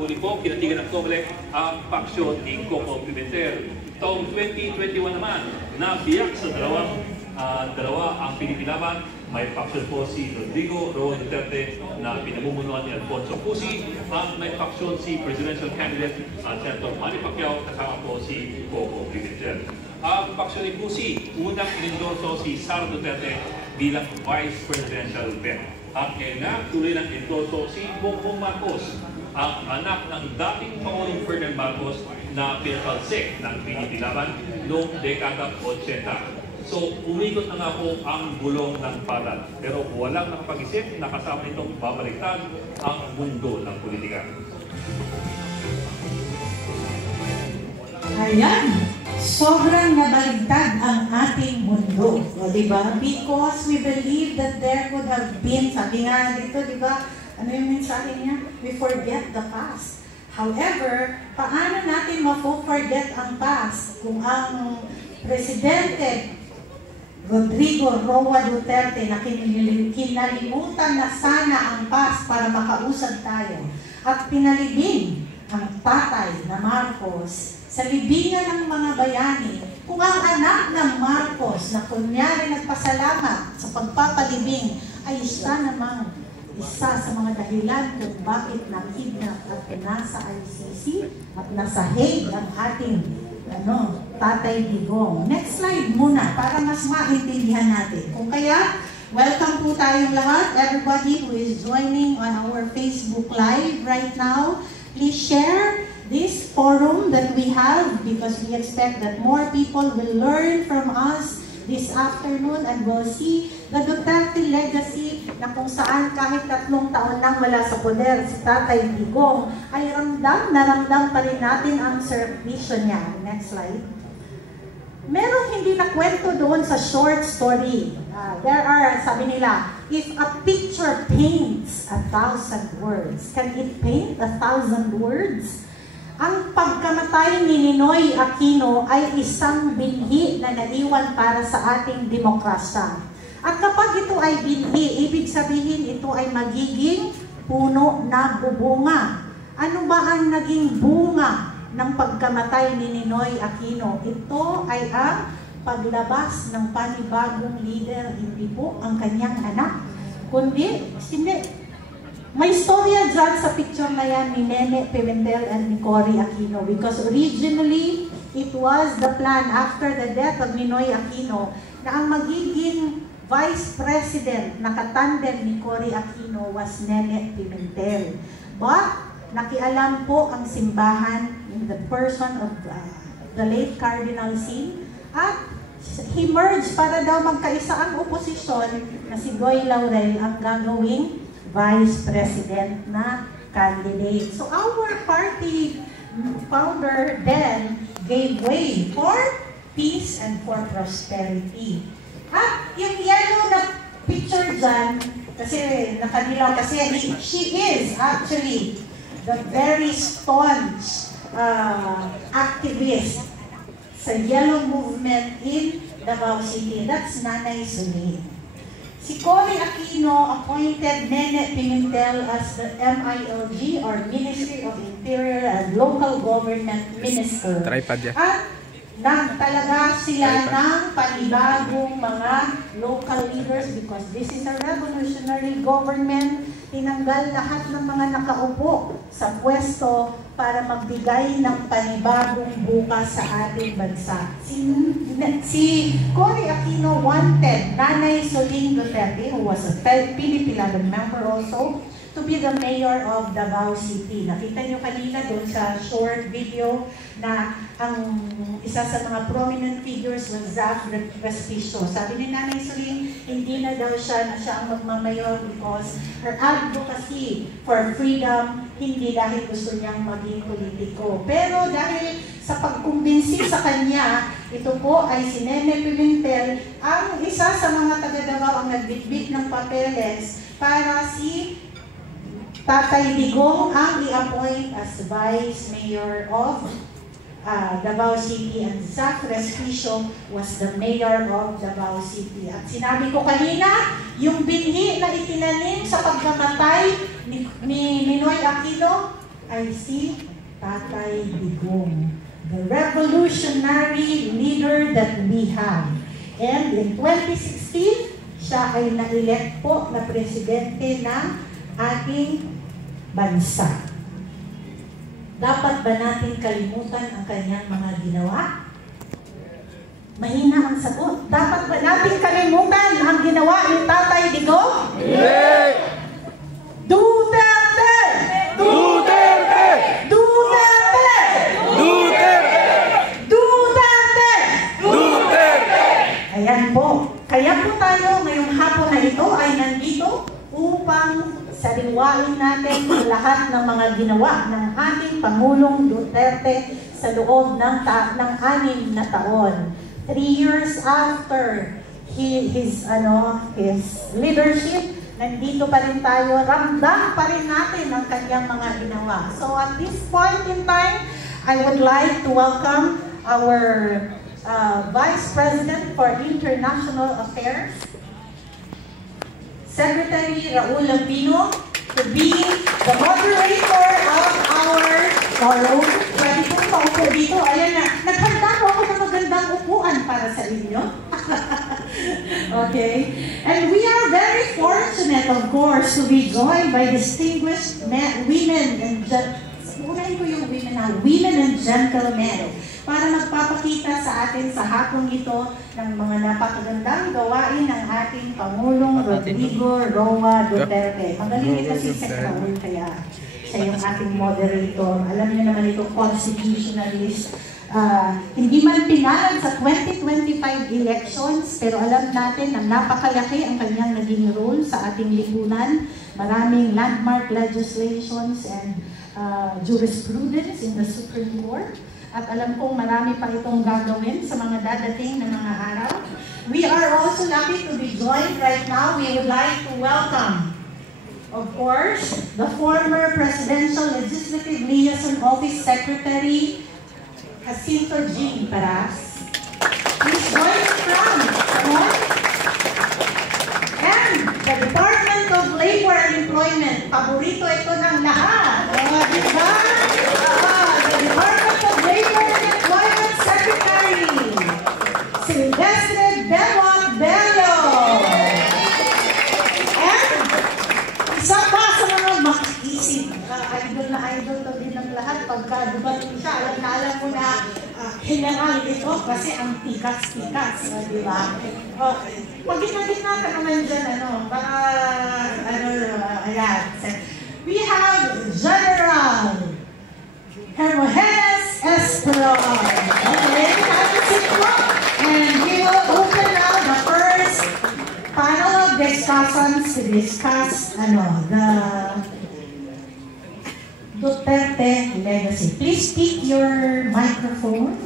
huli po, kinatigan ng Comelec ang paksyon ni Coco Pimentel. Taong 2021 naman, nabiyak sa dalawa ang pinipilaban. May faction po si Rodrigo Roa Duterte na pinamumunuan ni Alfonso Cusi at may faction si presidential candidate Senator Manny Pacquiao kasama po si Coco Pimentel. Ang faction ni Cusi, unang inendorso si Sara Duterte bilang vice presidential bet. At ngayon na tuloy ng endorso si Bongbong Marcos, ang anak ng dating Pangulong Ferdinand Marcos na pinatalsik ng pinipilaban noong dekada 80. So, umikot na nga po ang gulong ng palad. Pero walang nakapag-isip na kasama nitong babaliktad ang mundo ng politika. Ayan! Sobrang nabaligtad ang ating mundo. O, diba? Because we believe that there could have been, sabi nga dito, diba? Ano yung mensahe niya? We forget the past. However, paano natin ma-forget ang past kung ang Presidente Rodrigo Roa Duterte na kinalimutan na sana ang past para makausad tayo at pinalibing ang tatay na Marcos sa libingan ng mga bayani, kung ang anak ng Marcos na kunyari nagpasalamat sa pagpapalibing ay isa namang isa sa mga dahilan kung bakit nakidnap at nasa ICC at nasa Hague ang ating Tatay Digong. Next slide muna para mas maintindihan natin. Kung kaya, welcome po tayong lahat, everybody who is joining on our Facebook Live right now. Please share this forum that we have because we expect that more people will learn from us this afternoon and will see the Duterte legacy na kung saan kahit 3 taon nang wala sa poder si Tatay Digong ay ramdam pa rin natin ang serbisyo niya. Next slide. Merong hindi na kwento doon sa short story. There are, sabi nila, if a picture paints 1,000 words, can it paint 1,000 words? Ang pagkamatay ni Ninoy Aquino ay isang binhi na naiwan para sa ating demokrasya. At kapag ito ay binhi, ibig sabihin ito ay magiging puno na bubunga. Ano ba ang naging bunga ng pagkamatay ni Ninoy Aquino? Ito ay ang paglabas ng panibagong leader, hindi po ang kanyang anak, kundi may istorya dyan sa picture na yan ni Nene Pimentel and ni Cory Aquino because originally, it was the plan after the death of Ninoy Aquino na ang magiging Vice President na katandem ni Cory Aquino was Nene Pimentel. But, nakialam po ang simbahan in the person of the late Cardinal Sin at he merged para daw magkaisa ang oposisyon na si Goy Laurel ang gagawing Vice President na candidate. So our party founder then gave way for peace and for prosperity. At yung yellow na picture dyan, kasi nakanilaw kasi she is actually the very staunch activist sa yellow movement in Davao City. That's Nanay Sulit. Si Cory Aquino appointed Nene Pimentel as the MILG or Ministry of Interior and Local Government Minister. At talaga sila ng panibagong mga local leaders because this is a revolutionary government. Tinanggal lahat ng mga nakaupo sa pwesto para magbigay ng panibagong bukas sa ating bansa. Si Cory Aquino wanted Nanay Soling Duterte, who was a Pinipilaban member also, to be the mayor of Davao City. Nakita nyo kanina doon sa short video na ang isa sa mga prominent figures was Zach Respicio. Sabi ni Nanay Soling, hindi na daw siya ang magmamayor because her advocacy for freedom, hindi dahil gusto niyang maging politiko. Pero dahil sa pagkumbinsi sa kanya, ito po ay si Nene Pimentel, ang isa sa mga taga-Davao ang nagbitbit ng papeles para si Tatay Digong ang i-appoint as Vice Mayor of Davao City and Zach Respicio was the Mayor of Davao City. At sinabi ko kanina, yung binhi na itinanim sa pagkamatay ni Ninoy Aquino ay si Tatay Digong, the revolutionary leader that we have. And in 2016, siya ay na-elect po na presidente ng ating bansa. Dapat ba natin kalimutan ang kanyang mga ginawa? Mahina ang sagot. Dapat ba natin kalimutan ang ginawa ni Tatay Digong? Duterte! Duterte! Duterte! Duterte! Duterte! Duterte! Ayan po. Kaya po tayo ngayong hapon na ito ay nandito upang sariwain natin ang lahat ng mga ginawa ng ating Pangulong Duterte sa loob ng 6 na taon. 3 years after his leadership, nandito pa rin tayo, ramdam pa rin natin ang kanyang mga ginawa. So at this point in time, I would like to welcome our Vice President for International Affairs, Secretary Raul Lambino, to be the moderator of our forum. Pwede po paupo dito. Ayan na, naghanda po ako ng magandang upuan para sa inyo. Okay? And we are very fortunate, of course, to be joined by distinguished women and gentlemen para magpapakita sa atin sa hapong ito ng mga napakagandang gawain ng ating Pangulong Rodrigo Roa Duterte. Magaling ito si Sec. Raul, kaya siya yung ating moderator. Alam niyo naman ito, constitutionalist. Hindi man pinalad sa 2025 elections, pero alam natin na napakalaki ang kanyang naging role sa ating lipunan. Maraming landmark legislations and jurisprudence in the Supreme Court. At alam kong marami pa itong gagawin sa mga dadating na mga araw. We are also lucky to be joined right now. We would like to welcome, of course, the former Presidential Legislative Liaison Office Secretary, Jacinto G. Paras. He's joining from and the Department of Labor and Employment. Paborito ito ng lahat. Diba? The Department of Labor and Employment Secretary, Silvestre Belot Bello. And isa pa sa mga makikisip, idol na idol to din ng lahat. Pagka dumating siya, alam mo na hinangal ito kasi ang tikas-tikas, di ba? Pag-gitna-gitna ka naman dyan, ayan. We have General Hermogenes Esperon. Okay, and we will open now the first panel of discussions to discuss the Duterte legacy. Please speak your microphone.